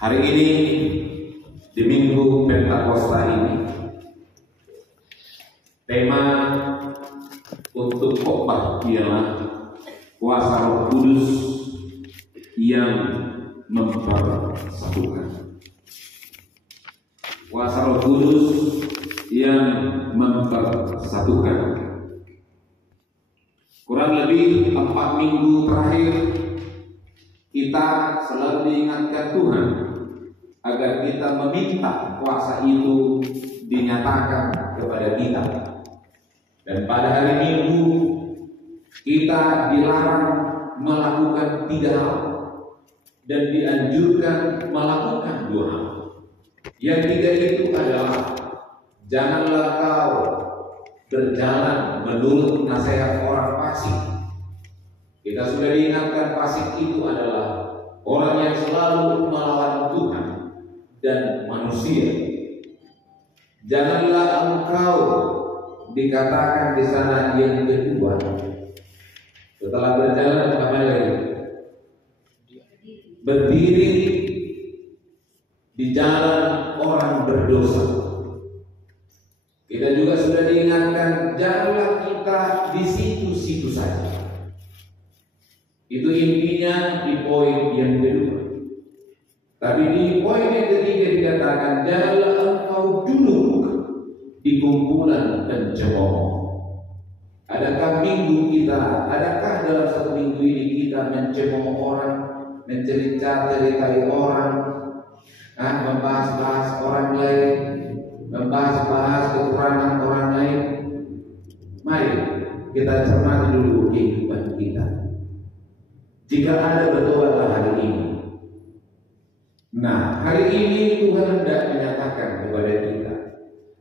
Hari ini di Minggu Pentakosta ini, tema untuk khotbah ialah kuasa Roh Kudus yang mempersatukan. Kuasa Roh Kudus yang mempersatukan. Kurang lebih 4 minggu terakhir kita selalu diingatkan Tuhan agar kita meminta kuasa itu dinyatakan kepada kita. Dan pada hari Minggu kita dilarang melakukan 3 hal dan dianjurkan melakukan 2 hal. Yang 3 itu adalah janganlah kau berjalan menurut nasihat orang fasik. Kita sudah diingatkan fasik itu adalah orang yang selalu melawan Tuhan dan manusia. Janganlah engkau, dikatakan di sana yang kedua, setelah berjalan apa lagi? Berdiri di jalan orang berdosa. Kita juga sudah diingatkan janganlah kita di situ-situ saja. Itu intinya di poin yang kedua. Tapi di poin yang ketiga dikatakan janganlah engkau duduk di kumpulan pencemooh. Adakah dalam 1 minggu ini kita mencemooh orang, mencerita-ceritai orang, membahas-bahas orang lain, membahas-bahas kekurangan orang lain? Mari kita cermati dulu kehidupan kita. Jika ada, bertobatlah hari ini. Nah, hari ini Tuhan hendak menyatakan kepada kita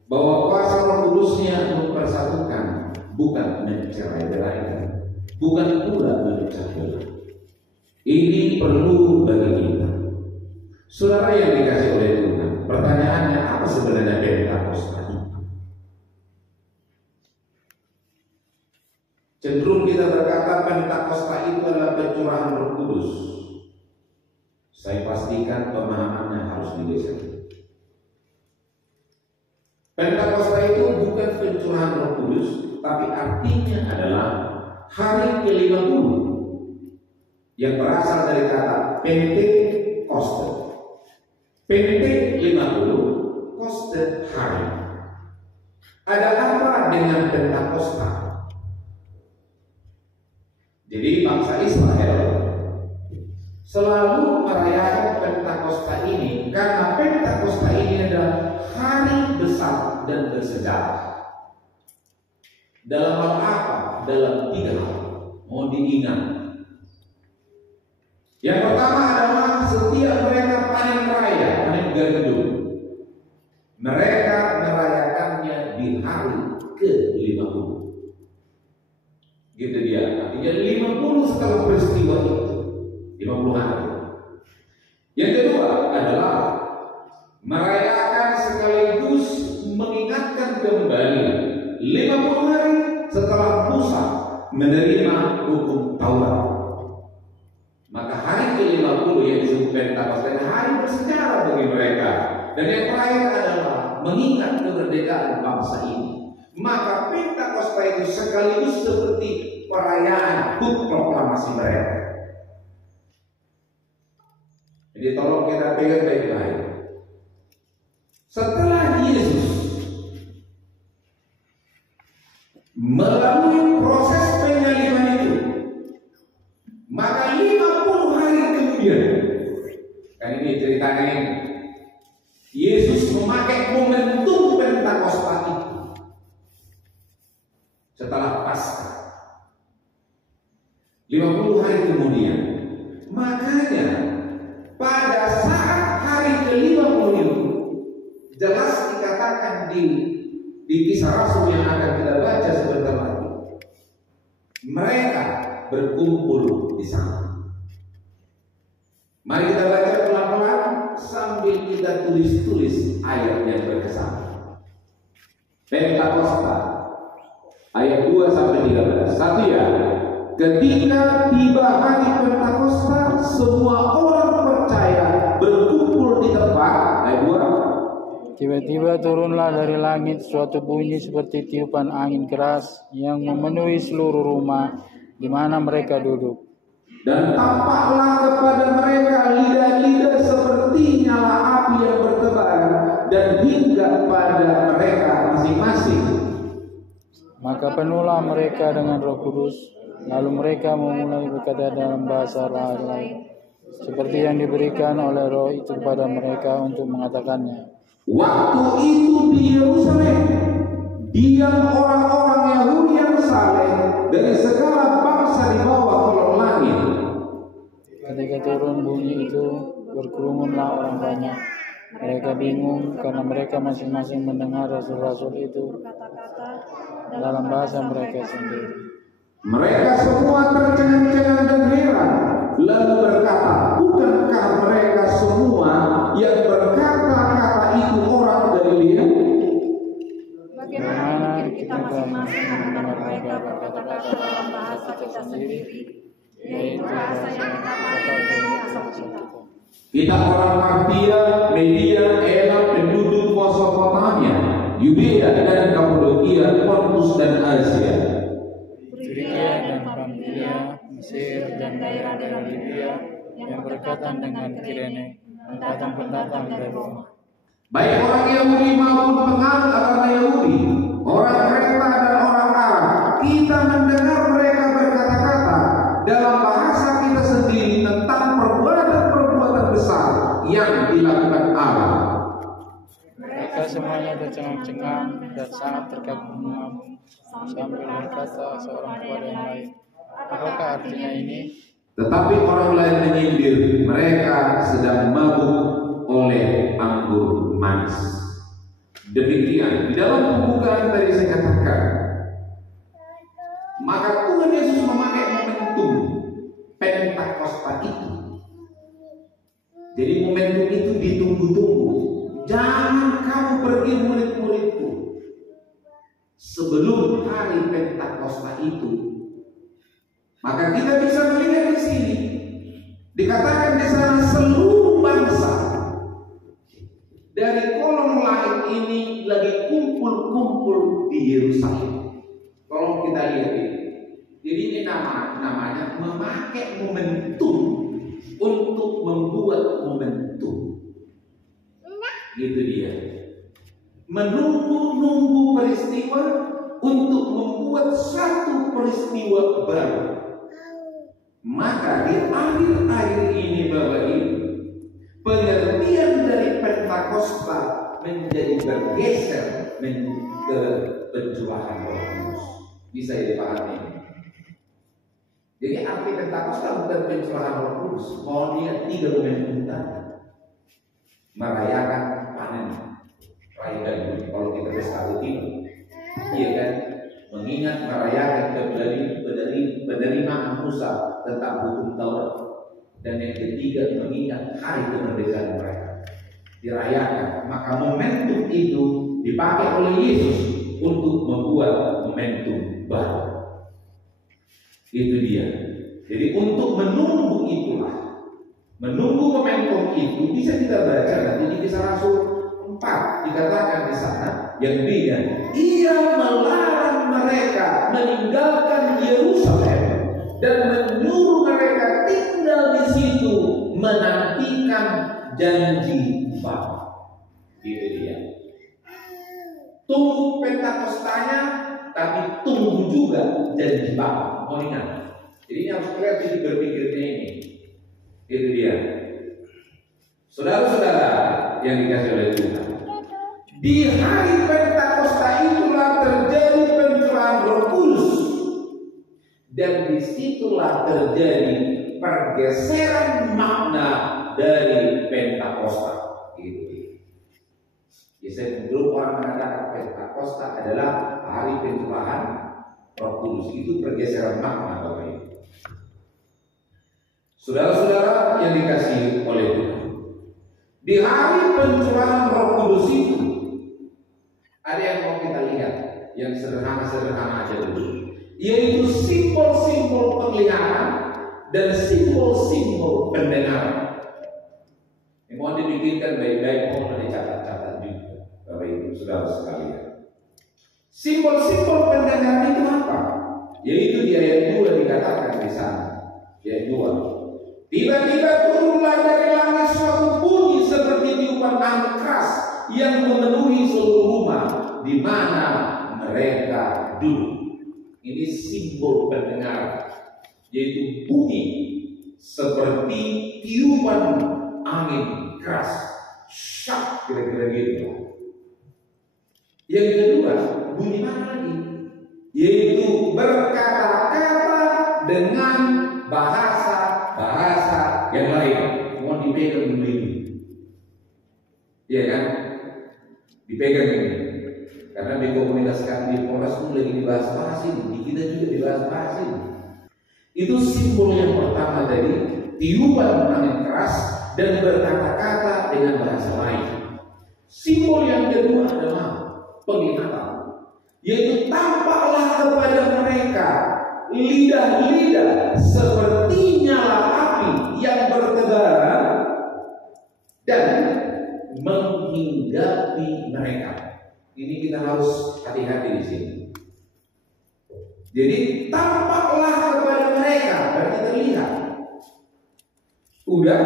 bahwa kuasa Roh Kudusnya mempersatukan, bukan mencerai-beraikan, bukan pula memecah belah. Ini perlu bagi kita. Saudara yang dikasih oleh Tuhan, pertanyaannya apa sebenarnya Pentakosta itu? Cenderung kita berkata Pentakosta itu adalah pencurahan Roh Kudus. Saya pastikan pemahamannya harus digeser. Pentakosta itu bukan pencurahan Roh Kudus, tapi artinya adalah hari ke-50 yang berasal dari kata Pentekoste. Pente 50, koste hari. Ada apa dengan Pentakosta? Jadi bangsa Israel selalu merayakan Pentakosta ini karena Pentakosta ini adalah hari besar dan bersejarah. Dalam hal apa? Dalam 3 hal. Mau diingat. Yang pertama adalah setiap mereka panen raya, panen gandum, mereka merayakannya di hari ke-50. Gitu dia. Artinya 50 setelah peristiwa itu. 50 hari. Yang kedua adalah merayakan sekaligus mengingatkan kembali 50 hari setelah Musa menerima hukum Taurat. Maka hari ke-50 yang disebut Pentakosta hari bersejarah bagi mereka. Dan yang terakhir adalah mengingat kemerdekaan bangsa ini. Maka Pentakosta itu sekaligus seperti perayaan HUT proklamasi mereka. Jadi tolong kita pegang baik-baik. Setelah Yesus melalui proses penyaliban itu, maka 50 hari kemudian, kan ini ceritanya ini, Yesus memakai momentum Pentakosta itu setelah Paskah. 50 hari kemudian, makanya pada saat hari ke-50 itu jelas dikatakan di Kisah Rasul yang akan kita baca sebentar lagi, mereka berkumpul di sana. Mari kita baca pelan-pelan sambil kita tulis-tulis ayat yang berkesan. Pentakosta ayat 2 sampai 13. 1 ya. Ketika tiba hari Pentakosta, semua orang percaya berkumpul Tiba-tiba turunlah dari langit suatu bunyi seperti tiupan angin keras yang memenuhi seluruh rumah di mana mereka duduk. Dan tampaklah kepada mereka lidah-lidah seperti nyala api yang bertebar dan hinggap pada mereka masing-masing. Maka penuhlah mereka dengan Roh Kudus, lalu mereka memulai berkata dalam bahasa lain, seperti yang diberikan oleh Roh itu kepada mereka untuk mengatakannya. Waktu itu di Yerusalem diam orang-orang Yahudi yang saleh dari segala bangsa di bawah kolong langit. Ketika turun bunyi itu, berkerumunlah orang banyak. Mereka bingung karena mereka masing-masing mendengar rasul-rasul itu dalam bahasa mereka sendiri. Mereka semua tercengang-cengang dan heran, lalu berkata, bukankah mereka semua yang berkata-kata itu orang Galilea? Bagaimana kita masing-masing mendengar mereka berkata-kata dalam bahasa kita sendiri, yaitu bahasa yang kita pakai dari asal kita. Kita orang Partia, Media, Elam, penduduk Mesopotamia, Yudea dan Kapadokia, Pontus dan Asia, Frigia dan Pamfilia, Mesir dan daerah-daerah Libya yang berdekatan dengan Kirene, pendatang-pendatang dari Roma. baik orang Yahudi maupun penganut agama Yahudi, orang Kreta dan orang Arab, kita mendengar mereka berkata-kata dalam bahasa kita sendiri tentang perbuatan-perbuatan besar yang dilakukan Allah. Mereka semuanya tercengang-cengang dan sangat terkagum sambil berkata seorang kepada yang lain, apakah artinya ini? Tetapi orang lain menyindir, mereka sedang mabuk oleh anggur manis. Demikian di dalam pembukaan tadi saya katakan, maka Tuhan Yesus memakai momentum Pentakosta itu. Jadi momentum itu ditunggu-tunggu. Jangan kamu pergi murid-muridku sebelum hari Pentakosta itu. Maka kita bisa melihat di sini dikatakan di sana seluruh bangsa dari kolong langit ini lagi kumpul-kumpul di Yerusalem. Kalau kita lihat ini, jadi ini namanya memakai momentum untuk membuat momentum. Gitu dia. Menunggu-nunggu peristiwa untuk membuat satu peristiwa baru. Maka di akhir-akhir ini Bapak Ibu, pengertian dari Pentakosta menjadi bergeser ke pencurahan Roh Kudus. Bisa dipahami. Jadi arti Pentakosta bukan pencurahan Roh Kudus. Mau lihat 3 momentum tadi. Merayakan panen raya gandum kalau kita berstatus ini, iya kan? Mengingat merayakan penerimaan Musa tentang hukum Taurat, dan yang ketiga mengingat hari kemerdekaan mereka dirayakan. Maka momentum itu dipakai oleh Yesus untuk membuat momentum baru. Itu dia. Jadi untuk menunggu itulah, menunggu momentum itu bisa kita baca nanti di Kisah Rasul 4 dikatakan di sana yang beda. Ia melarang mereka meninggalkan Yerusalem dan menyuruh mereka tinggal di situ menantikan janji Bapa. Itu dia. Tunggu Pentakostanya, tapi tunggu juga janji Bapa. Mau ingat? Jadi ini harus kreatif berpikirnya ini. Itu dia. Saudara-saudara yang dikasih oleh Tuhan, di hari Pentakosta itulah terjadi pencurahan Roh Kudus, dan disitulah terjadi pergeseran makna dari Pentakosta. Gitu. Jadi grup orang mengatakan Pentakosta adalah hari pencurahan Roh Kudus. Itu pergeseran makna, Bapak Ibu. Saudara-saudara yang dikasihi oleh Tuhan, di hari pencurahan Roh Kudus itu ada yang mau kita lihat, yang sederhana-sederhana aja dulu, yaitu simbol-simbol penglihatan dan simbol-simbol pendengaran. Mohon dibikinkan baik-baik, mohon dicatat-catat juga. saudara sekalian. Simbol-simbol pendengaran itu apa? Yaitu di ayat 2 dikatakan di sana. Ayat 2. Tiba-tiba turunlah dari langit suatu bunyi seperti tiupan angin keras yang memenuhi seluruh rumah di mana mereka duduk. Ini simbol pendengaran, yaitu bunyi seperti tiupan angin keras. Syak, kira-kira gitu. Yang kedua, bunyi mana lagi? Yaitu berkata-kata dengan bahasa yang lain. Mau dipegang dulu ini, iya kan? Dipegang ini. Karena di komunitas kami di Polres pun lagi dibahas-bahasin, di kita juga dibahas-bahasin. Itu simbol yang pertama tadi, tiupan angin keras dan berkata-kata dengan bahasa lain. Simbol yang kedua adalah penglihatan, yaitu tampaklah kepada mereka lidah-lidah seperti nyala api yang bertebaran dan menghinggapi mereka. Ini kita harus hati-hati di sini. Jadi tampaklah kepada mereka, berarti terlihat. Udah,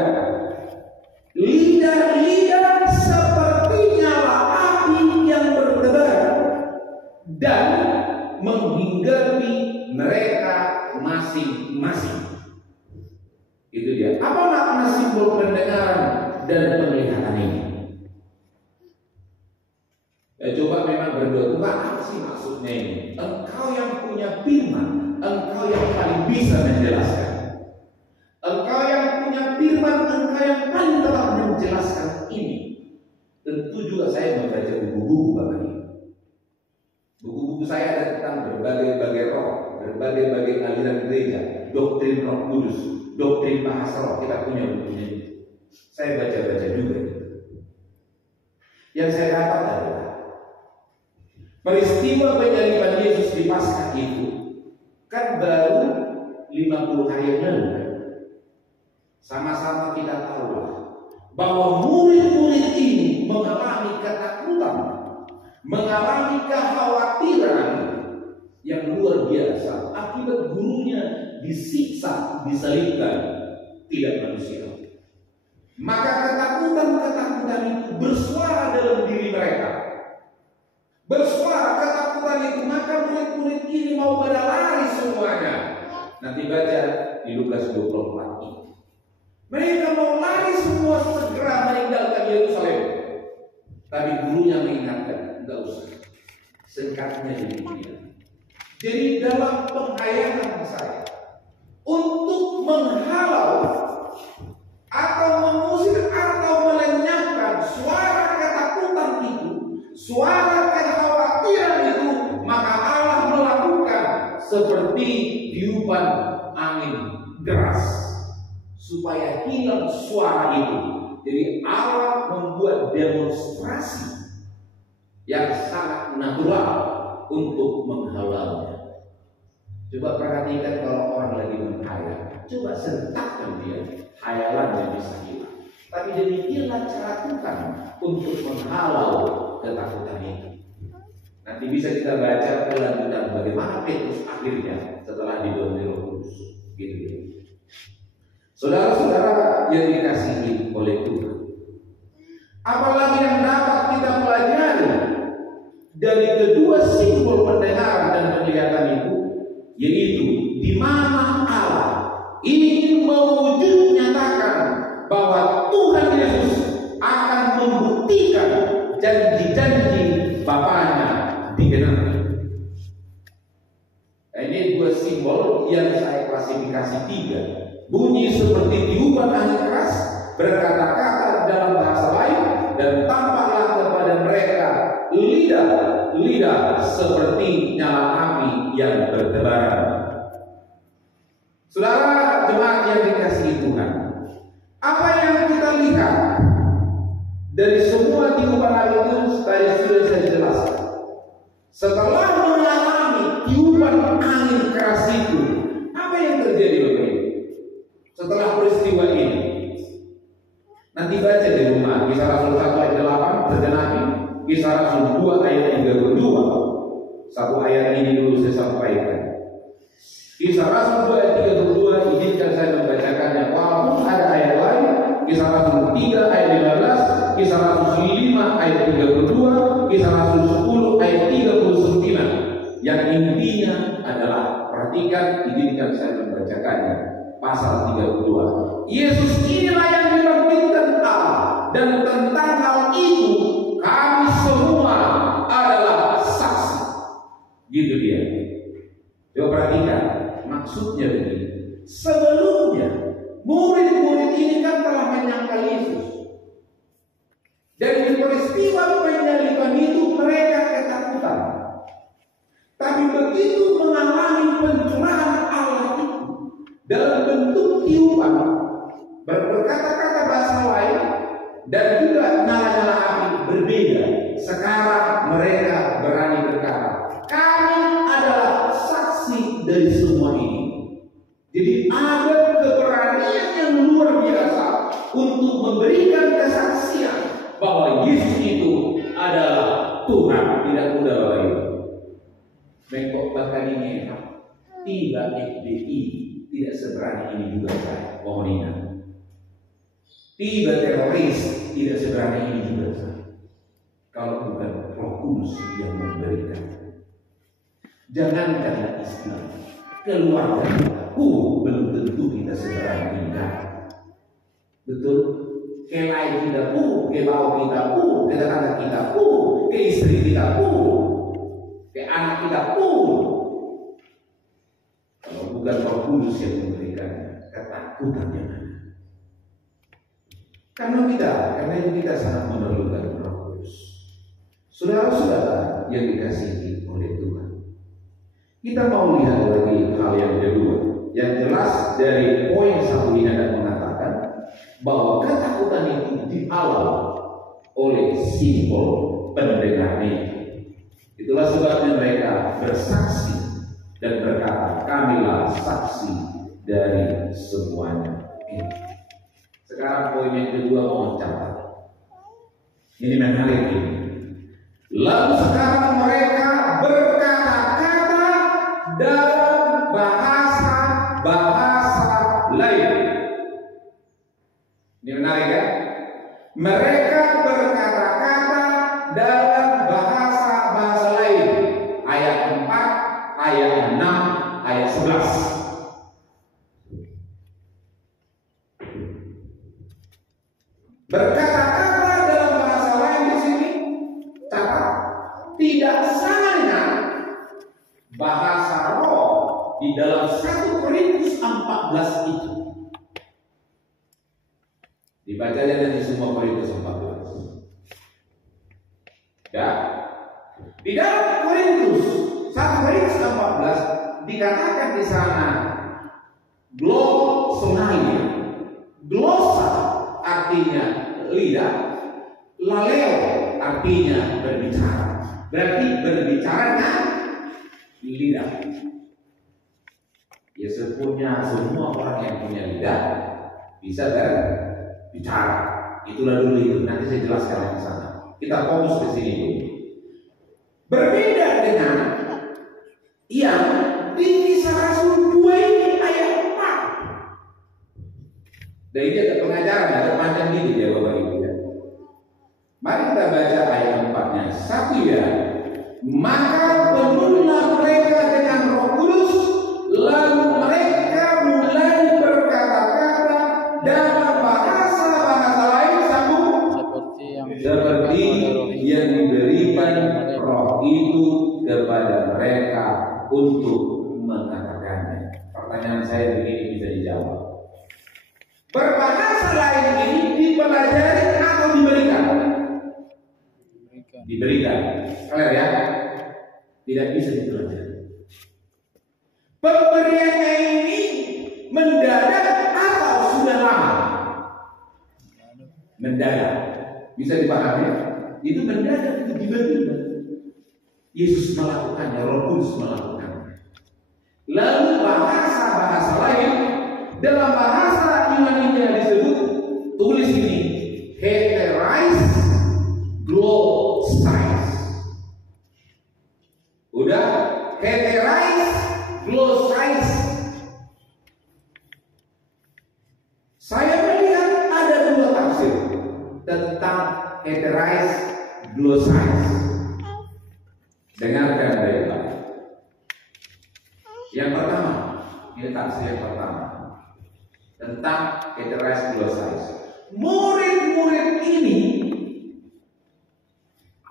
lidah-lidah seperti nyala api yang bertebaran dan menghinggapi mereka masing-masing. Itu dia. Apa makna simbol pendengaran dan penglihatan ini? Ya, coba memang berdoa, Tuhan, apa sih maksudnya ini? Engkau yang punya firman, engkau yang paling bisa menjelaskan. Engkau yang punya firman, engkau yang paling telah menjelaskan ini. Tentu juga saya membaca buku-buku Bapak ini. Buku-buku saya ada tentang berbagai-bagai roh, berbagai-bagai aliran gereja, doktrin Roh Kudus, doktrin bahasa roh. Kita punya bukunya. Saya baca-baca juga. Yang saya dapat adalah peristiwa penyaliban Yesus di Paskah itu kan baru 50 hari yang lalu. Sama-sama kita tahu bahwa murid-murid ini mengalami ketakutan, mengalami kekhawatiran yang luar biasa akibat gurunya disiksa, disalibkan, tidak manusiawi. Maka ketakutan-ketakutan itu bersuara dalam diri mereka. Bersuara ketakutan itu, maka murid-murid ini mau pada lari semuanya. Nanti baca di Lukas 24 ini. Mereka mau lari semua segera meninggalkan Yerusalem. Tapi gurunya mengingatkan, enggak usah. Singkatnya demikian. Jadi dalam penghayatan saya, untuk menghalau atau mengusir atau melenyapkan suara ketakutan itu, suara kekhawatiran itu, maka Allah melakukan seperti tiupan angin deras supaya hilang suara itu. Jadi Allah membuat demonstrasi yang sangat natural untuk menghalaunya. Coba perhatikan kalau orang lagi menghayal, coba sentakkan dia, hayalannya bisa hilang. Tapi demikianlah cara Tuhan untuk menghalau ketakutan itu. Nanti bisa kita baca kelanjutan bagaimana Petrus akhirnya setelah didominasi Roh Kudus. Gitu ya. Saudara-saudara yang dikasihi oleh Tuhan, apalagi yang dapat kita pelajari dari kedua simbol pendengaran dan penglihatan itu, yaitu di mana Allah ingin mewujud nyatakan bahwa Tuhan Yesus akan membuktikan janji-janji Bapaknya digenapi. Nah, ini dua simbol yang saya klasifikasi 3. Bunyi seperti tiupan angin keras, berkata-kata dalam bahasa lain, dan tampaklah kepada mereka lidah seperti nyala api yang bertebaran. Saudara jemaat yang dikasihi Tuhan, apa yang kita lihat dari semua tiupan angin itu tadi sudah saya jelaskan. Setelah mengalami tiupan angin keras itu, apa yang terjadi Bapak Ibu? Setelah peristiwa ini, nanti baca di rumah, Kisah Rasul 1 ayat 8 tergenapi. Kisah Rasul 2 ayat 32. Satu ayat ini dulu saya sampaikan. Kisah Rasul 2 ayat 32, izinkan saya membacakannya walaupun ada ayat lain. Kisah Rasul 3 ayat 15, Kisah Rasul 5 ayat 32, Kisah Rasul 10 ayat 39. Yang intinya adalah, perhatikan, izinkan saya membacakannya. Pasal 32. Yesus inilah yang dibangkitkan Allah, dan tentang hal itu kami semua adalah saksi. Gitu dia. Coba perhatikan, maksudnya begini. Sebelumnya murid-murid ini kan telah menyangkal Yesus, dan di peristiwa penyaliban itu mereka ketakutan. Tapi begitu mengalami pencurahan Allah itu dalam bentuk tiupan, berkata-kata bahasa lain, dan juga nyala-nyala api berbeda, sekarang mereka berani berkata, kami adalah saksi dari semua ini. Jadi ada keberanian yang luar biasa untuk memberikan kesaksian bahwa Yesus itu adalah Tuhan. Tidak mudah Bapak Ibu. Bengkok bahkan ini tiba FDI tidak seberani ini juga saya. Mohon ingat. Tiba teroris tidak seberani ini juga saya. Kalau bukan Roh Kudus yang memberikan. Jangankan Islam, keluarga kita belum tentu kita seberani ini. Betul? Ke lain kita ke bawah kita ke tetangga kita ke istri kita ke anak kita Kalau bukan Roh Kudus yang memberikan, ketakutan yang ada. Karena itu kita sangat memerlukan Roh Kudus. Saudara-saudara yang dikasihi oleh Tuhan, kita mau lihat lagi hal yang kedua. Yang jelas dari poin 1 ini ada mengatakan bahwa ketakutan itu dialami oleh simbol pendengarnya. Itulah sebabnya mereka bersaksi dan berkata, kamilah saksi dari semuanya ini. Sekarang poin yang kedua mau catat. Ini menarik ini. Lalu sekarang mereka berkata-kata dalam bahasa lain. Ini menarik ya? Mereka berkata-kata dalam bahasa lain. Ayat 4, ayat 6, ayat 11. Berkata-kata dalam bahasa lain di sini, catat, tidak samanya bahasa roh di dalam 1 Korintus 14 itu. Dibacanya dari semua Korintus 14. Ya. Di dalam Korintus 1 Korintus 14 dikatakan di sana glossolalia. Glossa artinya lidah, laleo artinya berbicara. Berarti berbicaranya lidah. Ya semua orang yang punya lidah bisa berbicara. Itulah dulu itu. Nanti saya jelaskan di sana. Kita fokus ke sini dulu. Berbeda dengan yang di Kisah Rasul 2 ini ayat 4. Dan ini ada pengajaran, ada panjang dikit ya Bapak Ibu ya. Mari kita baca ayat 4-nya. 1 ya. Maka penuhlah mereka dengan Roh Kudus, lalu mereka mulai berkata-kata dalam bahasa lain seperti yang diberikan Roh itu kepada mereka untuk mengatakannya. Pertanyaan saya begini bisa dijawab. Berbahasa lain ini dipelajari atau diberikan? Diberikan. Clear ya? Tidak bisa dipelajari. Pemberiannya ini mendadak atau sudah lama? Mendadak. Bisa dipahami? Itu mendadak, itu tiba-tiba. Yesus melakukannya, Roh Kudus melakukannya. Lalu bahasa lain, dalam bahasa Yunani disebut, tulis ini, heterais glossai. tentang aetheris glossais. Dengarkan baik-baik. Yang pertama, ini tafsir yang pertama tentang aetheris glossais. Murid-murid ini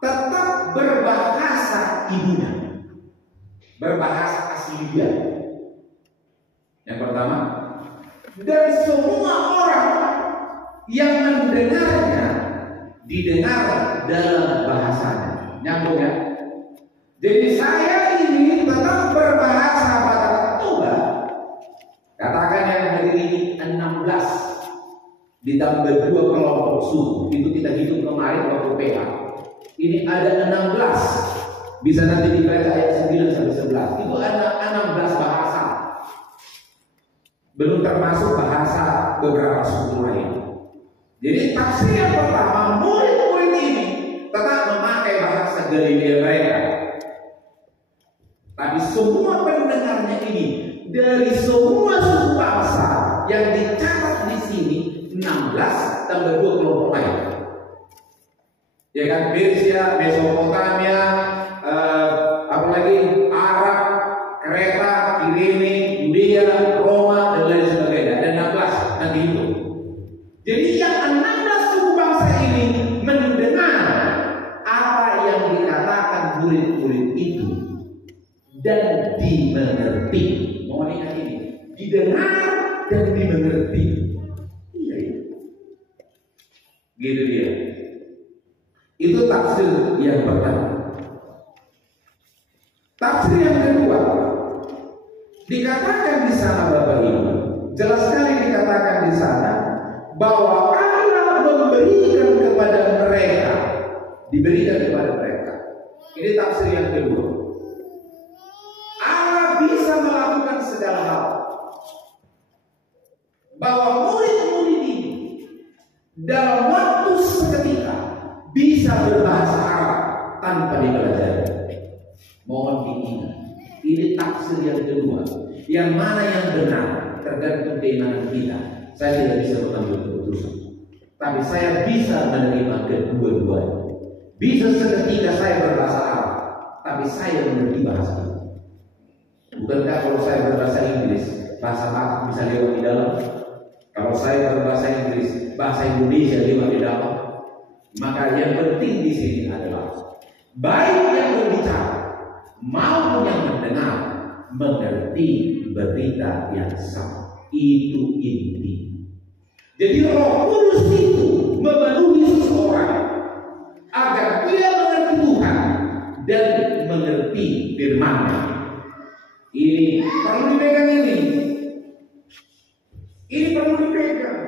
tetap berbahasa ibunya, berbahasa asli dia. Yang pertama, dan semua orang yang mendengarnya didengar dalam bahasanya. Nyambung ya? Jadi saya ini tetap berbahasa pada Toba. Katakan yang hari ini 16 ditambah 2 kelompok suku. Itu kita hitung kemarin waktu PH. Ini ada 16. Bisa nanti dibaca ayat 9 sampai 11. Itu ada 16 bahasa. Belum termasuk bahasa beberapa suku lain. Jadi tafsir yang pertama, murid-murid ini tetap memakai bahasa Galilea mereka. Tapi semua pendengarnya ini dari semua suku bangsa yang dicatat di sini 16 tambah 2 kelompok lain. Ya kan, Persia, Mesopotamia, apalagi Arab, Kreta, Kirene, Yudea, Roma dan lain sebagainya. Ada 16 nanti itu. Jadi yang 16 suku bangsa ini mendengar apa yang dikatakan murid-murid itu dan dimengerti. Mohon ingat ini, didengar dan dimengerti. Iya. Gitu dia. Itu tafsir yang pertama. Tafsir yang kedua, dikatakan di sana Bapak Ibu, jelas sekali dikatakan di sana bahwa Allah memberikan kepada mereka, diberikan kepada mereka. Ini tafsir yang kedua. Allah bisa melakukan segala hal. Bahwa murid-murid ini dalam waktu seketika bisa berbahasa Arab tanpa dipelajari. Mohon diingat, ini tafsir yang kedua. Yang mana yang benar tergantung keimanan kita. Saya tidak bisa mengambil keputusan, tapi saya bisa menerima kedua-duanya. Bisa seketika saya berbahasa Arab, tapi saya mengerti bahasa itu. Bukankah kalau saya berbahasa Inggris, bahasa Arab bisa lewat di dalam? Kalau saya berbahasa Inggris, bahasa Indonesia lewat di dalam? Maka yang penting di sini adalah baik yang berbicara maupun yang mendengar mengerti berita yang sama. Itu inti. Jadi Roh Kudus itu memenuhi seseorang agar dia mengerti Tuhan dan mengerti firman-Nya. Ini perlu dipegang ini. Ini perlu dipegang.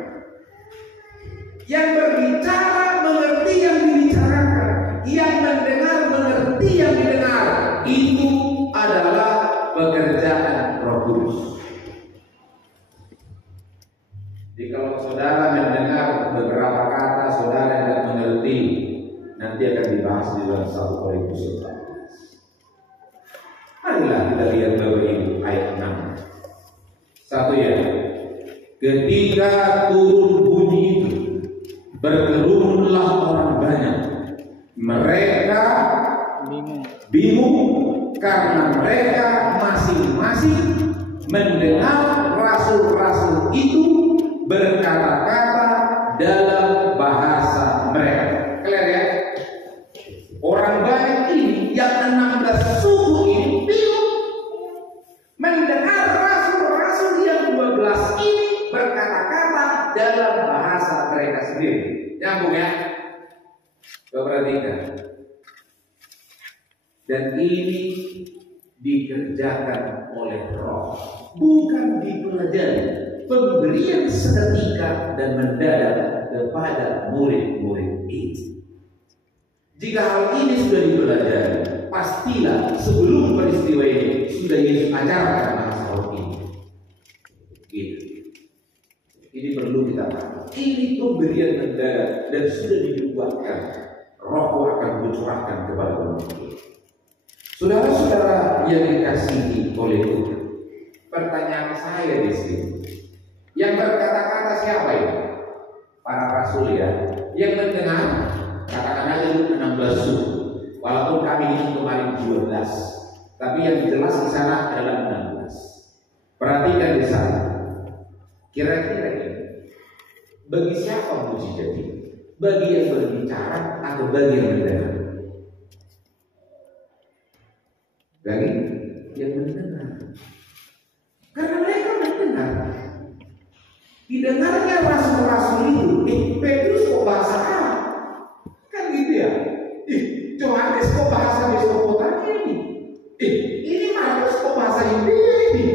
Yang berbicara mengerti yang dibicarakan, yang mendengar mengerti yang didengar. Itu adalah pekerjaan Roh Kudus. Jadi kalau saudara mendengar beberapa kata saudara tidak mengerti, nanti akan dibahas di dalam 1 Korintus 14. Marilah kita lihat Bapak Ibu ayat 6. Satu ya. Ketika turun bunyi itu, berkerumunlah orang banyak. Mereka bingung karena mereka masing-masing mendengar rasul-rasul itu berkata-kata dalam bahasa mereka. Clear ya? Orang banyak ini yang 16 suku ini bingung mendengar rasul-rasul yang 12 ini berkata-kata dalam bahasa mereka sendiri. Nyambung ya? Coba perhatikan. Dan ini dikerjakan oleh Roh, bukan dipelajari. Pemberian seketika dan mendadak kepada murid-murid itu. Jika hal ini sudah dipelajari, pastilah sebelum peristiwa ini sudah Yesus ajarkan masalah ini. Gitu. Ini perlu kita pahami. Ini pemberian mendadak dan sudah dibuatkan. Roh akan dicurahkan kepada umat. Saudara-saudara yang dikasihi oleh Tuhan, pertanyaan saya di sini, yang berkata-kata siapa ini? Para rasul ya. yang mendengar, katakan aja itu 16 suku. Walaupun kami hitung kemarin 12, tapi yang jelas di sana adalah 16. Perhatikan di sana. Kira-kira ini, bagi siapa mujizat ini? Bagi yang berbicara atau bagi yang mendengar? Bagi yang mendengar. Karena mereka mendengar. Didengarnya rasul-rasul itu, Petrus kok bahasa Arab? Kan gitu ya. Yohanes kok bahasa Mesopotamia ini? Ini Markus kok bahasa India ini?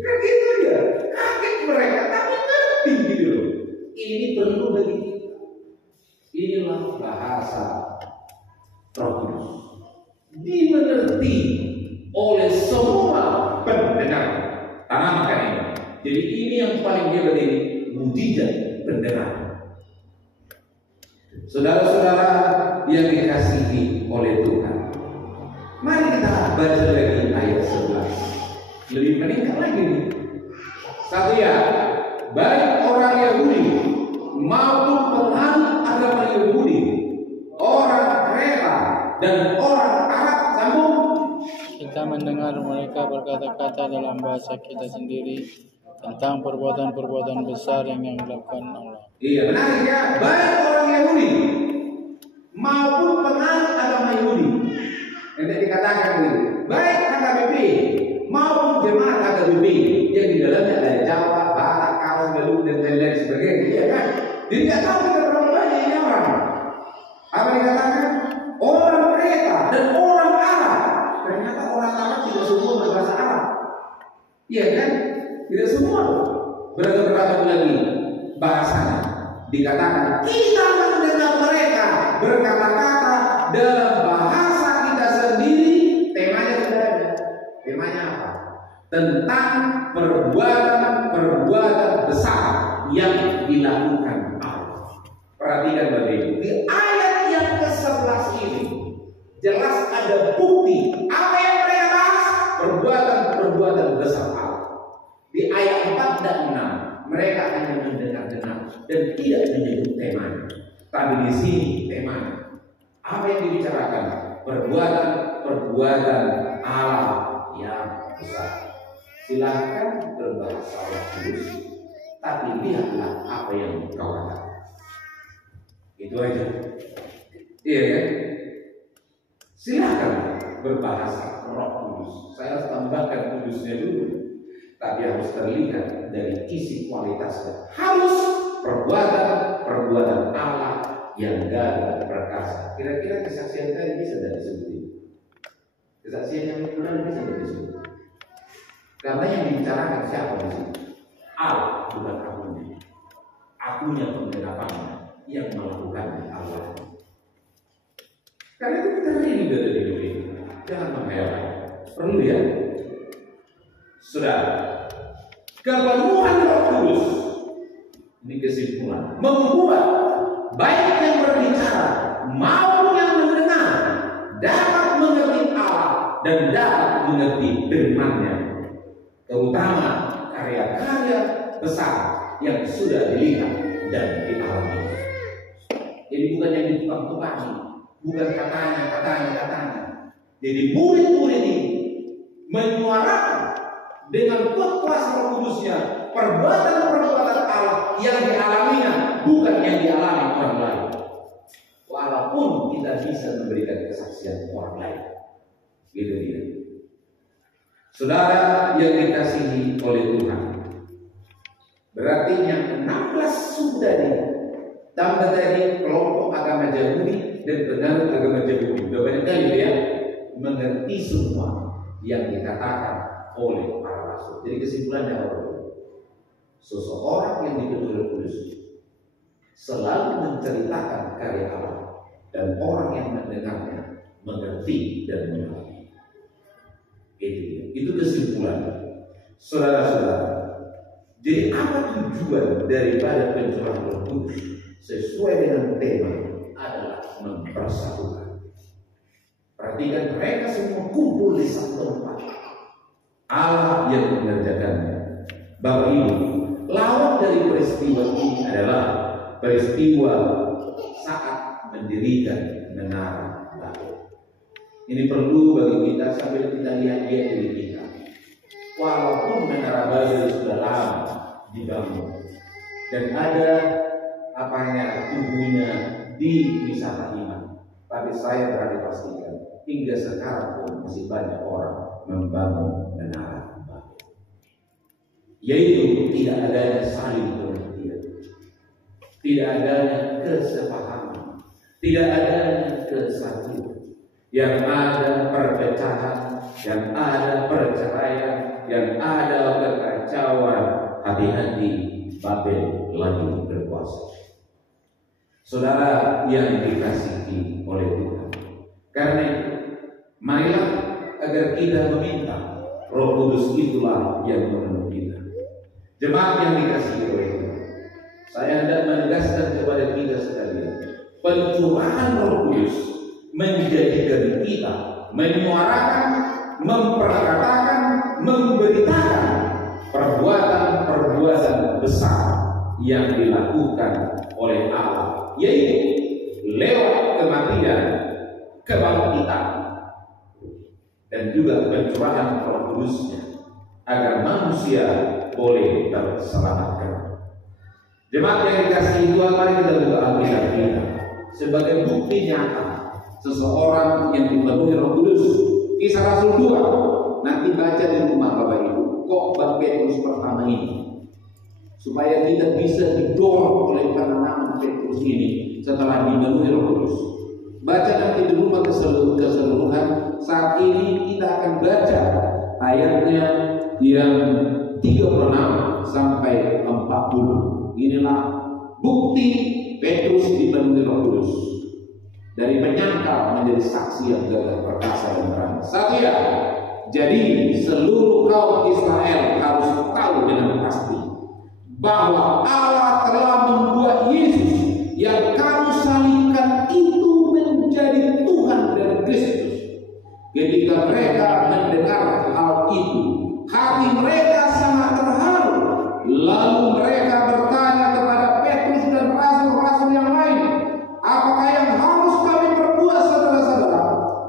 Kan gitu ya. Kaget mereka, tapi ngerti gitu loh. Ini perlu bagi kita. Inilah bahasa Roh Kudus. Dimengerti oleh semua pendengar. Tanamkan ini. Jadi ini yang paling hebat ini, mujizat pendengar. Saudara-saudara yang dikasihi oleh Tuhan, mari kita baca lagi ayat 11. Lebih meningkat lagi nih. Satu ya, baik orang Yahudi maupun penganut agama Yahudi, orang Kreta dan orang Arab, sambung. Kita mendengar mereka berkata-kata dalam bahasa kita sendiri tentang perbuatan-perbuatan besar yang dilakukan Allah. Iya, benar ya. Baik orang Yahudi maupun penganut agama Yahudi. Nanti dikatakan begitu. Baik HKBP maupun jemaat HKBP yang di dalamnya ada Jawa, Batak, Kaus, Galuh dan lain-lain sebagainya, ya kan? Jadi nggak tahu kita berapa banyak ini orang. Apa dikatakan? Orang Kreta dan orang Arab. Ternyata orang Arab tidak semua berbahasa Arab. Iya kan? Tidak semua. Beragam-ragam lagi bahasanya. Dikatakan kita mendengar mereka berkata-kata dalam bahasa kita sendiri. Temanya sudah ada. Temanya apa? Tentang perbuatan-perbuatan besar yang dilakukan Allah. Perhatikan Bapak-Ibu, di ayat yang ke-11 ini jelas ada bukti apa yang mereka bahas, perbuatan-perbuatan besar Allah. Di ayat 4 dan 6 mereka hanya mendengar-dengar dan tidak menyebut temanya. Tapi di sini temanya apa yang dibicarakan? Perbuatan-perbuatan Allah yang besar. Silakan berbahasa Roh Kudus, tapi lihatlah apa yang kau katakan. Itu aja. Iya kan? Silakan berbahasa Roh Kudus. Saya harus tambahkan kudusnya dulu, tapi harus terlihat dari isi kualitasnya. Harus perbuatan Allah yang gagah perkasa. Kira-kira kesaksian tadi bisa tidak disebutin? Kesaksian yang benar bisa tidak disebut? Karena yang dibicarakan siapa di sini? Allah, bukan akunya. Akunya penggelapannya yang melakukannya Allah. Karena itu kita ini dari diri. Jangan menghayal. Perlu ya. Sudah. Kepenuhan Roh Kudus. Ini kesimpulan. Membuat baik yang berbicara maupun yang mendengar dapat mengerti Allah dan dapat mengerti firman-Nya. Terutama karya-karya besar yang sudah dilihat dan dialami. Jadi bukan yang ditukang-tukangi, bukan katanya. Jadi murid-murid ini menyuarakan dengan kuasa Roh Kudusnya perbuatan-perbuatan Allah yang dialaminya, bukan yang dialami orang lain. Walaupun kita bisa memberikan kesaksian orang lain, gitu dia. Saudara yang dikasihi oleh Tuhan, berarti yang 16 sudah nih. Tambah tadi kelompok agama Yahudi dan penganut agama Yahudi. Sudah banyak kali ya mengerti semua yang dikatakan oleh para rasul. Jadi kesimpulannya apa? Seseorang yang dipenuhi Roh Kudus selalu menceritakan karya Allah dan orang yang mendengarnya mengerti dan mengerti. Itu kesimpulan, saudara-saudara. Jadi apa tujuan daripada pencurahan Roh Kudus sesuai dengan tema adalah mempersatukan. Perhatikan, mereka semua kumpul di satu tempat. Allah yang mengerjakannya. Bapak Ibu, lawan dari peristiwa ini adalah peristiwa mendirikan menara Babel. Ini perlu bagi kita sambil kita lihat-lihat diri kita. Walaupun menara Babel sudah lama dibangun dan ada tubuhnya di wisata iman, tapi saya berani pastikan hingga sekarang pun masih banyak orang membangun menara Babel, yaitu tidak adanya saling pengertian, tidak adanya kesepahaman, tidak adanya kesatuan. Yang ada perpecahan, yang ada perceraian, yang ada kekacauan. Hati-hati, Babel lagi berkuasa. Saudara yang dikasihi oleh Tuhan, karena itu marilah agar kita meminta Roh Kudus itulah yang memenuhi kita. Jemaat yang dikasihi oleh Tuhan, saya hendak menegaskan kepada kita sekalian, pencurahan Roh Kudus menjadikan kita menyuarakan, memperkatakan, memberitakan perbuatan-perbuatan besar yang dilakukan oleh Allah, yaitu lewat kematian, kebangkitan, dan juga pencurahan Roh Kudus-Nya agar manusia boleh terselamatkan. Jemaat yang dikasihi Tuhan, mari kita buka Alkitab kita sebagai bukti nyata seseorang yang dipenuhi Roh Kudus. Kisah Rasul 2, nanti baca di rumah Bapak Ibu, kok bab Petrus pertama ini, supaya kita bisa didorong oleh penanaman Petrus ini setelah dipenuhi Roh Kudus. Baca nanti di rumah keseluruhan. Saat ini kita akan baca ayatnya yang 36 sampai 40. Inilah bukti Petrus dipenuhi Roh Kudus. Dari penyangkal menjadi saksi yang gagah perkasa dan berani. Satu ya, jadi seluruh kaum Israel harus tahu dengan pasti bahwa Allah telah membuat Yesus yang kamu salibkan itu menjadi Tuhan dan Kristus. Ketika mereka mendengar hal itu, hati mereka sangat terharu. Lalu mereka bertanya kepada Petrus dan rasul-rasul yang lain, apakah yang harus kami perbuat, saudara-saudara?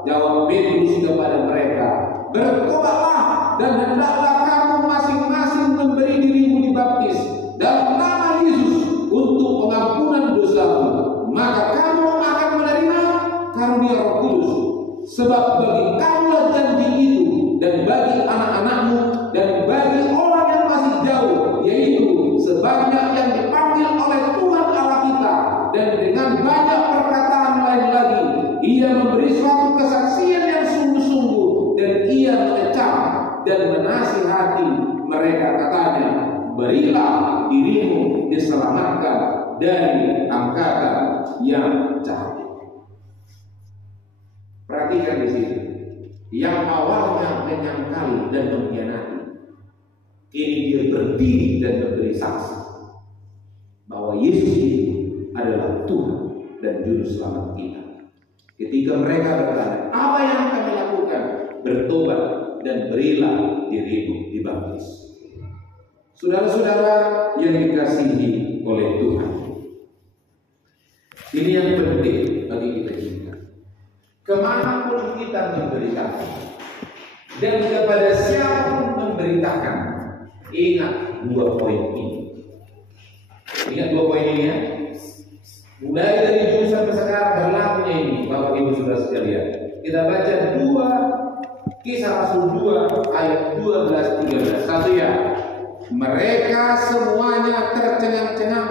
Jawab Petrus kepada mereka, bertobatlah dan hendaklah kamu masing-masing memberi dirimu dibaptis dalam nama Yesus untuk pengampunan dosamu, maka kamu akan menerima karunia Roh Kudus. Sebab bagi kamulah janji itu, dan bagi anak-anakmu, dan bagi orang yang masih jauh, yaitu sebanyak yang dipanggil oleh Tuhan Allah kita. Dan dengan banyak perkataan lain lagi, Ia memberi suatu kesaksian yang sungguh-sungguh, dan Ia mengecam dan menasihati mereka, katanya, berilah dirimu diselamatkan dari angkatan yang jahat. Perhatikan di sini, yang awalnya menyangkali dan mengkhianati, kini dia berdiri dan memberi saksi bahwa Yesus itu adalah Tuhan dan Juru Selamat kita. Ketika mereka bertanya, apa yang kami lakukan? Bertobat dan berilah dirimu dibaptis. Saudara-saudara yang dikasihi oleh Tuhan, ini yang penting bagi kita juga. Kemanapun kita memberitakan dan kepada siapapun memberitakan, ingat dua poin ini. Ingat dua poin ini ya. Mulai dari Juni sampai sekarang berlakunya ini, Bapak Ibu Saudara sekalian. Kita baca 2 Kisah Rasul 2 ayat 12-13. Satu ya. Mereka semuanya tercengang-cengang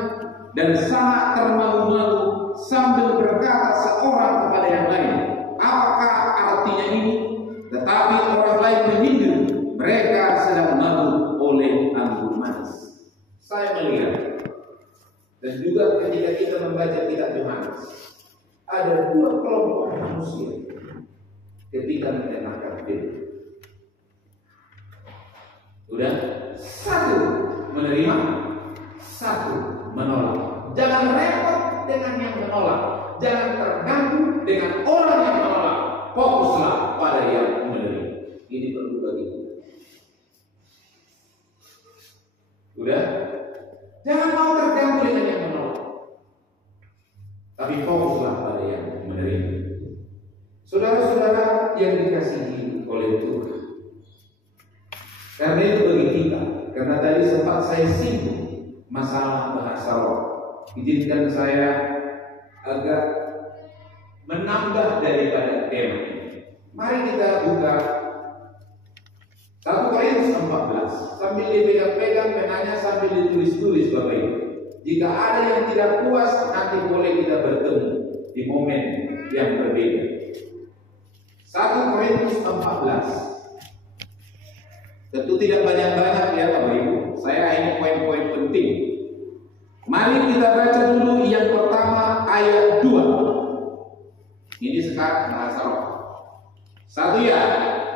dan sangat termalu-malu sambil berkata seorang kepada yang lain, apakah artinya ini? Tetapi orang lain menyindir, mereka sedang mabuk oleh anggur manis. Saya melihat, dan juga ketika kita membaca kitab Yohanes, ada dua kelompok manusia ketika mendengarkan firman. Udah, satu menerima, satu menolak. Jangan repot dengan yang menolak, jangan terganggu dengan orang yang menolak. Fokuslah pada yang menerima. Ini perlu bagi kita. Udah, jangan mau terganggu dengan yang menolak. tapi fokuslah pada yang menerima. Saudara-saudara yang dikasihi oleh Tuhan, karena itu bagi kita, karena tadi sempat saya singgung masalah bahasa roh, izinkan saya agak menambah daripada tema ini. Mari kita buka 1 Korintus 14 sambil dipegang-pegang penanya, sambil ditulis-tulis Bapak Ibu. Jika ada yang tidak puas, nanti boleh kita bertemu di momen yang berbeda. 1 Korintus 14. Tentu tidak banyak-banyak ya Bapak Ibu. Saya ini poin-poin penting. Mari kita baca dulu yang pertama ayat 2. Ini sekarang bahasa roh. 1 ya.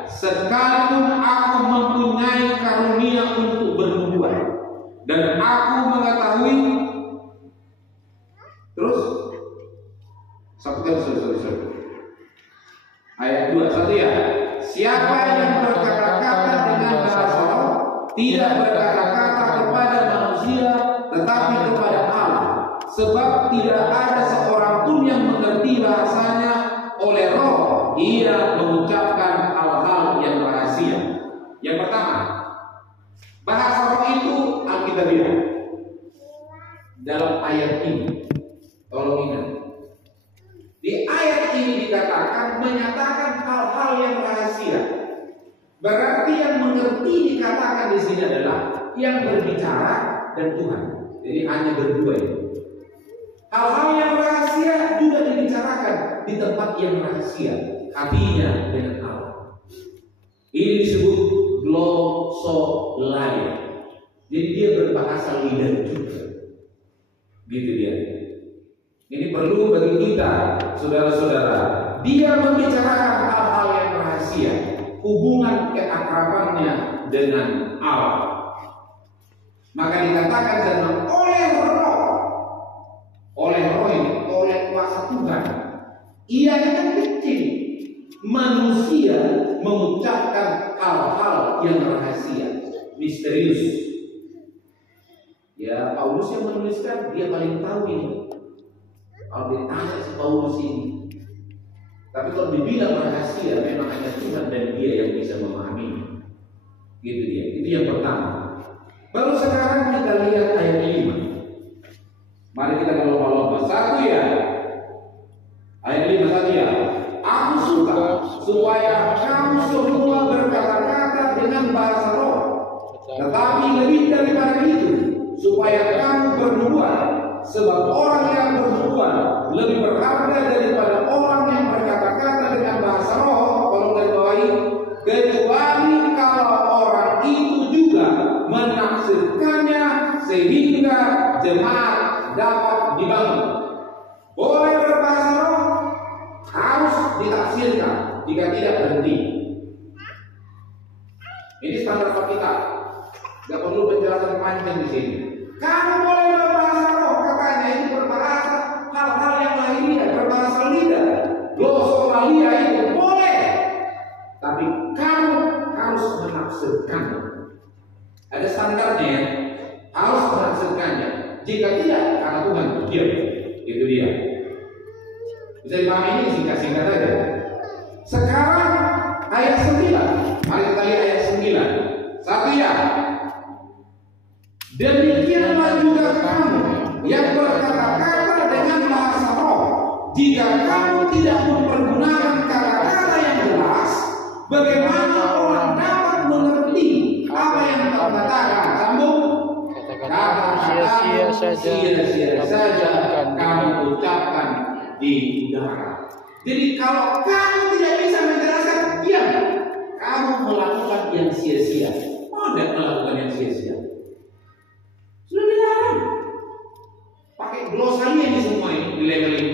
Sekalipun aku mempunyai karunia untuk bernubuat dan aku mengetahui, terus sorry. Ayat 2, 1 ya. Siapa yang berkata-kata dengan bahasa roh tidak berkata-kata kepada manusia tetapi kepada Allah, sebab tidak ada seorang pun yang mengerti bahasanya. Oleh roh ia mengucapkan hal-hal yang rahasia. Yang pertama, bahasa roh itu Alkitabiah. Dalam ayat ini, tolong ingat, di ayat ini dikatakan menyatakan hal-hal yang rahasia. Berarti yang mengerti dikatakan di sini adalah yang berbicara dan Tuhan. Jadi hanya berdua ini. Hal-hal yang rahasia juga dibicarakan di tempat yang rahasia, hatinya dengan Allah. Ini disebut glossolalia. Jadi dia berbahasa lidah juga. Gitu dia. Ini perlu bagi kita, saudara-saudara. Dia membicarakan hal-hal yang rahasia, hubungan keakrabannya dengan Allah. Maka dikatakan dalam oleh roh ini, oleh kuasa Tuhan, ia yang kecil manusia mengucapkan hal-hal yang rahasia, misterius. Ya, Paulus yang menuliskan, dia paling tahu ini. Kalau ditanya si Paulus ini, tapi kalau dibilang rahasia, memang hanya Tuhan dan dia yang bisa memahami. Gitu dia. Itu yang pertama. Baru sekarang kita lihat ayat 5. Mari kita lomba-lomba. 1 ya. Ayat 5 1 ya. Aku suka supaya kamu semua berkata-kata dengan bahasa roh, tetapi lebih daripada itu, supaya kamu bernubuat, sebab orang yang bernubuat lebih berharga daripada orang yang berkata-kata dengan bahasa roh. Kalau dari kecuali kalau orang itu juga menafsirkannya sehingga jemaat dapat dibangun. Boleh berbahasa roh, harus ditafsirkan, jika tidak berhenti. Ini standar kita. Gak perlu penjelasan panjang di sini. Kamu boleh berbahasa roh, katanya itu berbahasa hal-hal yang lahiriah, berbahasa lidah, glossolalia itu boleh. Tapi kamu harus menafsirkan. Ada standarnya, harus menafsirkannya. Jika tidak, karena Tuhan diam. Itu dia. Bisa dipahami ini singkat-singkat aja. Sekarang ayat 9. Mari kita lihat ayat 9. 1 ya. Demikianlah juga kamu yang berkata-kata dengan bahasa roh. Jika kamu tidak mempergunakan kata-kata yang jelas, bagaimana orang dapat mengerti apa yang kamu katakan? Sambung. Sia-sia saja kamu ucapkan di udara. Jadi kalau kamu tidak bisa menjelaskan, diam. Kamu melakukan yang sia-sia. Tidak melakukan yang sia-sia. Sudah dilarang. Pakai glosalia ini semua ini dilabelin.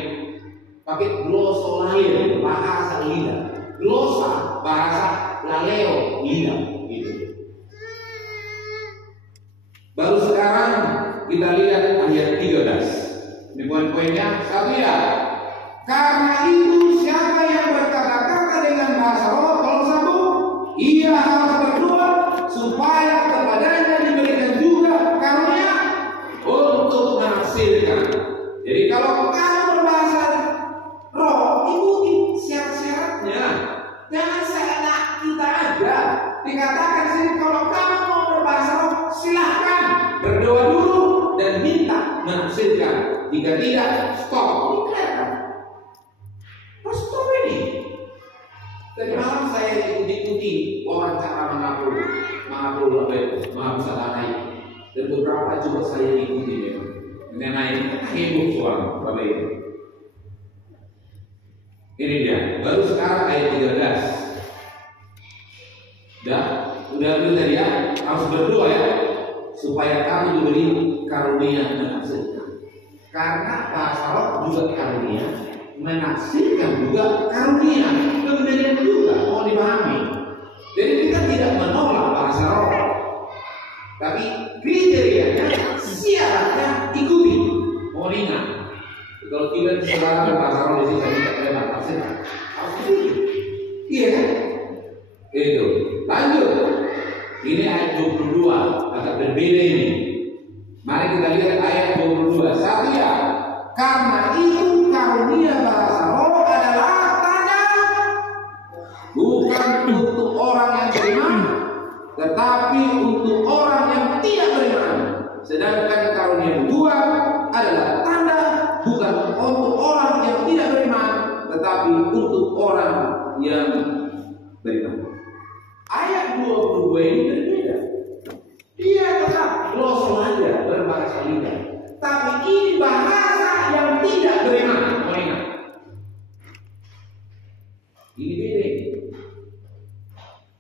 Pakai glossolalia, bahasa lidah. Glosa, bahasa laleo, lidah. Gitu. Baru sekarang kita lihat ayat 13. Ini poin-poinnya. 1 ya. Karena itu siapa yang berkata-kata dengan bahasa roh, kalau sambung, ia harus berdoa supaya kepadanya diberikan juga karunia untuk menafsirkan. Jadi kalau kamu berbahasa tidak, stop. Ini kelihatan. Harus stop ini. Tadi malam saya ikuti wawancara menghapus naik. Dan beberapa juga saya ikuti memang. Mengenai heboh soal Bapak Ibu. Ini dia, baru sekarang ayat 13. Udah dulu tadi ya, harus berdoa ya, supaya kamu diberi karunia menafsirkan. Karena bahasa roh juga karunia, menafsirkan juga karunia. Kemudian juga mau dipahami. Jadi kita tidak menolak bahasa roh, tapi kriterianya, syaratnya ikuti. Mau ingat, kalau kita sekarang bahasa roh di sini saya tidak boleh menafsirkan, harus ikuti. Iya kan? Itu. Lanjut. Ini ayat 22, agak berbeda ini. Mari kita lihat ayat 22. Satu ya. Karena itu karunia bahasa roh adalah tanda, bukan untuk orang yang beriman, tetapi untuk orang yang tidak beriman. Sedangkan karunia kedua adalah tanda, bukan untuk orang yang tidak beriman, tetapi untuk orang yang beriman. Ayat 22 ini berbeda. Dia tetap glosol saja berbahasa lidah, tapi ini bahasa yang tidak beriman. Ingat, ini beda.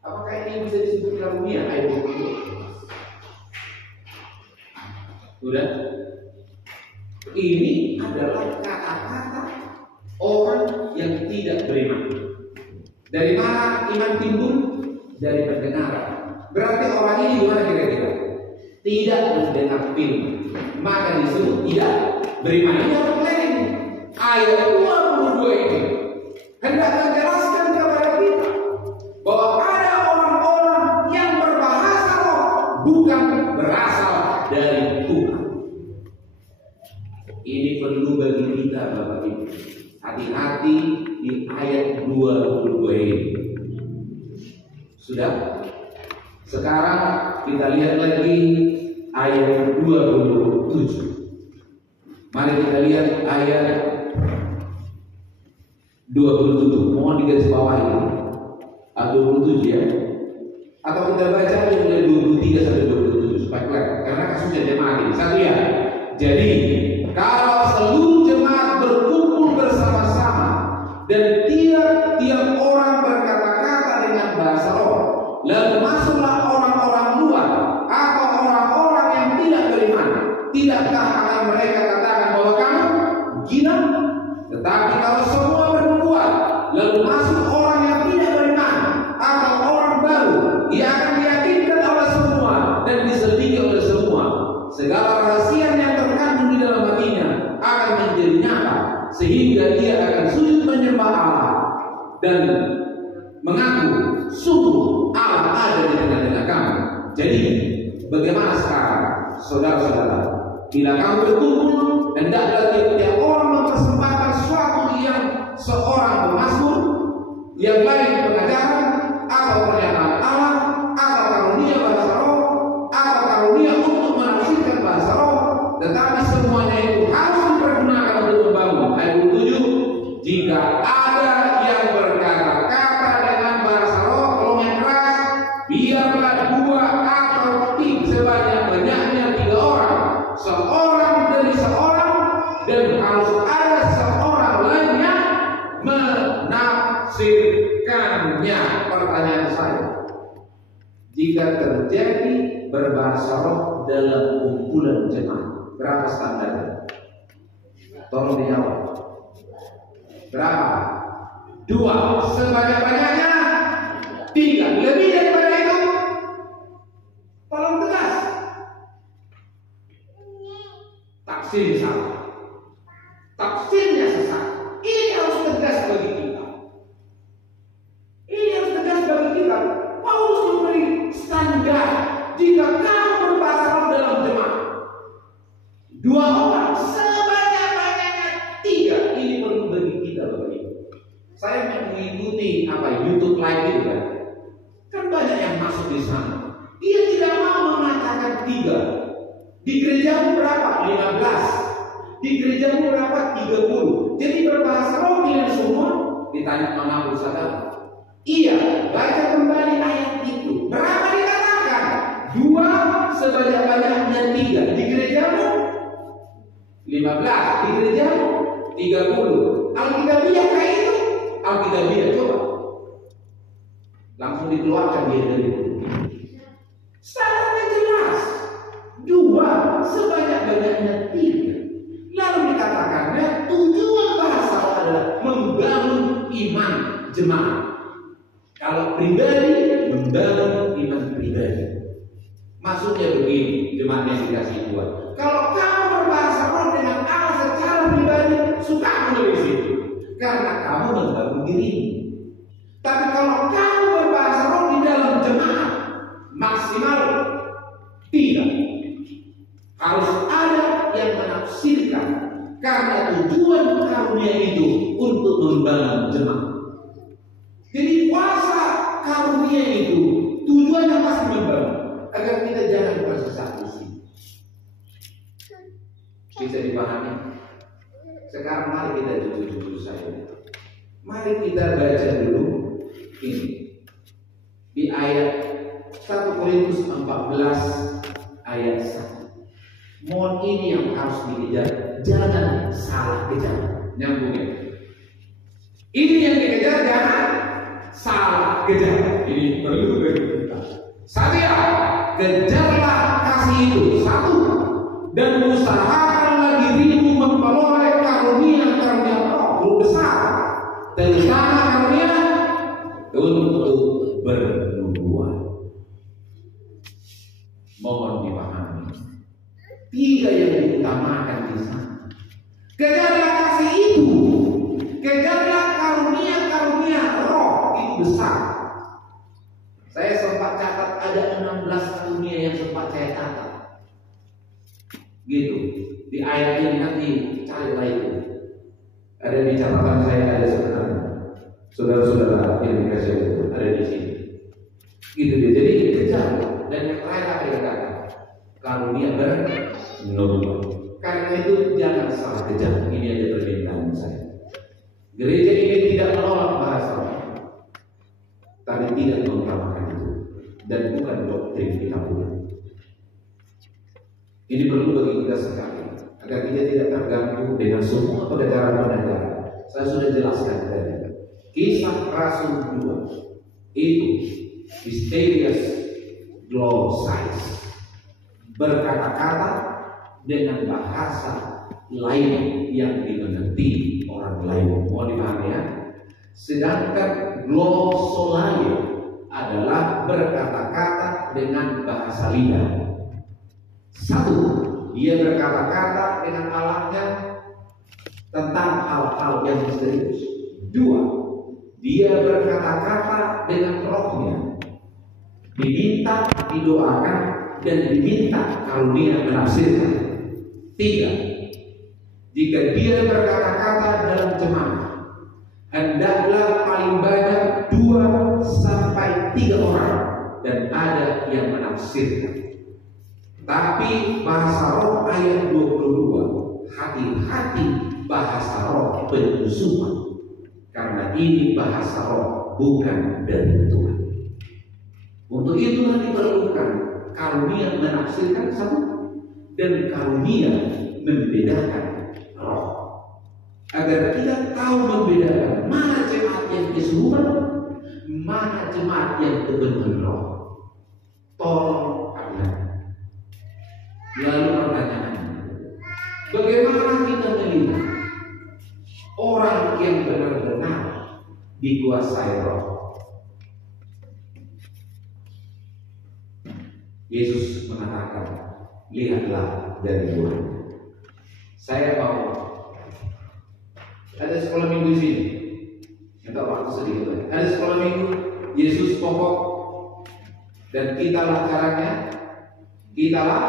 Apakah ini bisa disebut karunia? Ayat 22. Sudah. Ini adalah kata-kata orang yang tidak beriman. Dari mana iman timbul? Dari pendengaran. Berarti orang ini gimana kira-kira? Tidak mendengar firman, maka disuruh tidak beriman. Ini orang lain. Ayat 22 ini hendak menjelaskan kepada kita bahwa ada orang-orang yang berbahasa roh bukan berasal dari Tuhan. Ini perlu bagi kita Bapak Ibu. Hati-hati di ayat 22 ini. Sudah. Sekarang kita lihat lagi ayat 27. Mari kita lihat ayat 27. Mohon digaris bawah ini. Atau 27 ya. Atau kita baca dari 23 sampai 27 supaya clear. Karena kasusnya jemaat ini. Satu ya. Jadi kalau seluruh jemaat berkumpul bersama-sama dan tiap orang berkata-kata dengan bahasa roh, lalu masuklah orang-orang luar atau orang-orang yang tidak beriman, tidakkah akan mereka katakan bahwa kamu gila? Tetapi kalau semua berkumpul lalu masuk orang yang tidak beriman atau orang baru, ia akan diyakinkan oleh semua dan diselidiki oleh semua. Segala rahasia yang terkandung di dalam hatinya akan menjadi nyata, sehingga dia akan sujud menyembah Allah dan mengaku sungguh Allah ada di tengah-tengah kamu. Jadi bagaimana sekarang saudara-saudara? Bila kamu berkumpul, hendaklah tiap orang mempersembahkan sesuatu yang seorang pemazmur, yang lain pengajaran, atau pernyataan Allah, atau karunia bahasa roh, atau karunia untuk menafsirkan bahasa roh. Tetapi semuanya itu harus dipergunakan untuk membangun. Ayat 7. Jika ada yang berkata-kata dengan bahasa roh, tolong yang keras, biarlah 2 atau 3 sebanyak-banyaknya 3 orang, seorang dari seorang, dan harus ada seorang lain yang menafsirkannya. Pertanyaan saya, jika terjadi berbahasa roh dalam kumpulan jemaat, berapa standarnya? Tolong dijawab. Berapa? 2 sebanyak-banyaknya 3. Lebih daripada itu, tolong tegas. Tafsir salah, tafsirnya sesat. Ini harus tegas bagi kita. Ini harus tegas bagi kita. Paulus memberi standar. Jika kamu berbahasa roh dalam jemaat, 2 orang sebanyak-banyaknya 3. Ini perlu bagi kita Bapak Ibu. Saya mengikuti YouTube live itu kan. Kan banyak yang masuk di sana. Dia tidak mau mengatakan 3. Di gereja berapa? 15. Di gerejamu berapa? 30. Jadi berbahasa roh kalian semua? Ditanya Mama Saudara. Iya, baca kembali ayat itu. Berapa dikatakan? 2 sebanyak-banyaknya 3. Di gerejamu 15. Di gerejamu 30. Alkitabiah kayak itu. Alkitabiah coba. Langsung dikeluarkan dia dari buku. Sangat jelas. 2 sebanyak-banyaknya 3. Lalu dikatakannya tujuan bahasa adalah membangun iman jemaat. Kalau pribadi, membangun iman pribadi. Maksudnya begini, jemaat yang dikasih Tuhan. Kalau kamu berbahasa roh dengan Allah secara pribadi, suka menulis itu. Karena kamu membangun dirimu. Tapi kalau kamu berbahasa roh di dalam jemaat, maksimal tidak. Harus ada yang menafsirkan. Karena tujuan karunia itu untuk membangun jemaat. Jadi kuasa karunia itu tujuannya pasti membangun. Agar kita jangan tersesat di sini. Bisa dipahami? Sekarang mari kita jujur-jujur saja. Mari kita baca dulu ini di ayat 1 Korintus 14 ayat 1. Mohon ini yang harus dikejar, jangan salah kejar. Nyambungnya. Ini yang dikejar, jangan salah kejar. Ini perlu bagi kita. Saya kejarlah kasih itu 1 dan usahakanlah dirimu memperoleh karunia roh besar, terutama karunia untuk bernubuat. Mohon dipahami. 3 yang diutamakan di sana. Kejarlah kasih itu, kejarlah karunia roh itu besar. Saya sempat catat ada 16 karunia yang sempat saya catat. Gitu. Di ayat ini nanti carilah itu. Ada di catatan saya, ada sebenarnya. Saudara-saudara yang dikasih itu ada di sini. Gitu dia. Jadi kejar. Dan yang terakhir apa yang kata? Karunia bernubuat. Karena itu jangan salah kejar. Ini ada permintaan saya. Gereja ini tidak menolak bahasa roh, tapi tidak mengutamakan itu, dan bukan doktrin kita punya. Ini perlu bagi kita sekali, agar kita tidak terganggu dengan semua pengajaran-pengajaran. Saya sudah jelaskan tadi. Kisah Rasul 2 itu misterius glossis, berkata-kata dengan bahasa lain yang dimengerti orang lain. Mohon dipahami ya. Sedangkan glossolalia adalah berkata-kata dengan bahasa lidah. 1, dia berkata-kata dengan Allahnya tentang hal-hal yang misterius. 2, dia berkata-kata dengan rohnya, diminta, didoakan, dan diminta karunia menafsirkan. 3, jika dia berkata-kata dalam jemaat, hendaklah paling banyak 2 sampai 3 orang, dan ada yang menafsirkan. Tapi bahasa roh ayat 22, hati-hati bahasa roh penyusupan, karena ini bahasa roh bukan dari Tuhan. Untuk itulah diperlukan karunia menafsirkan 1 dan karunia membedakan roh, agar kita tahu membedakan mana jemaat yang kesurupan, mana jemaat yang kebenaran roh. Tolong hati-hati. Lalu pertanyaannya, bagaimana kita melihat orang yang benar-benar dikuasai roh? Yesus mengatakan, lihatlah dari luar. Saya mau ada sekolah minggu di sini. Minta waktu sedikit. Ada sekolah minggu, Yesus pokok, dan kitalah caranya. Kitalah,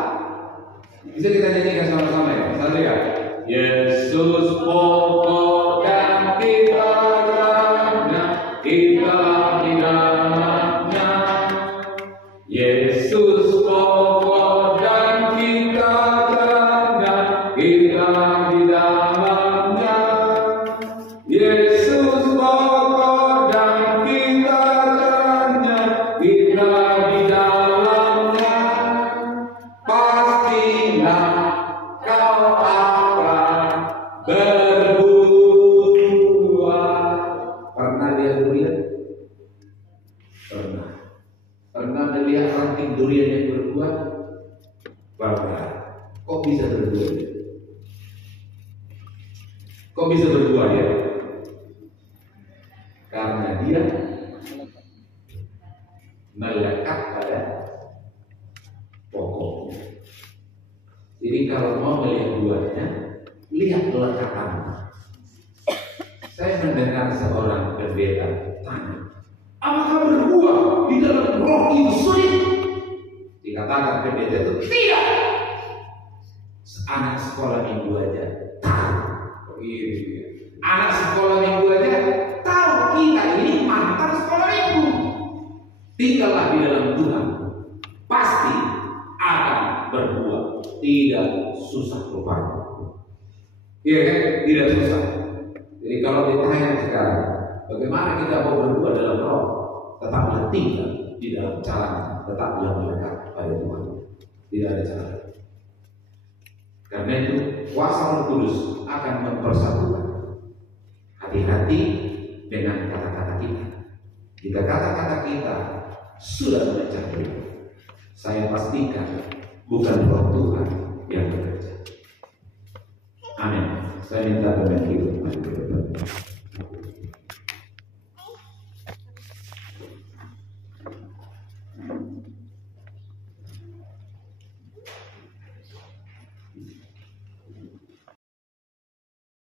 bisa kita nyanyikan sama-sama ya. Satu ya. Yesus pokok dan kitalah caranya, kitalah di dalamnya. Yesus pokok dan kita caranya, kitalah di Yesus pokok dan kita jalannya, kita di dalamnya, pastilah kau akan berbuah. Pernah lihat durian? Pernah. Pernah melihat ranting durian yang berbuah? Pernah. Kok bisa berbuah? Kok bisa berbuah ya? Karena dia melekat pada pokoknya. Jadi kalau mau melihat buahnya, lihat kelekatannya. Saya mendengar seorang pendeta tanya, apakah berbuah di dalam roh itu sulit? Dikatakan pendeta itu tidak. Anak sekolah minggu aja tahu. Anak sekolah minggu aja tahu kita ini mantan sekolah minggu. Tinggallah di dalam Tuhan, pasti akan berbuah. Tidak susah rupanya. Iya kan? Tidak susah. Jadi kalau ditanya sekarang, bagaimana kita mau berbuah dalam roh? Tetaplah tinggal di dalam jalan, tetaplah melekat pada Tuhan. Tidak ada cara. Karena itu kuasa Roh Kudus akan mempersatukan. Hati-hati dengan kata-kata kita. Jika kata-kata kita sudah memecah belah, saya pastikan bukan Roh Tuhan yang bekerja. Amin. Saya minta doa kita.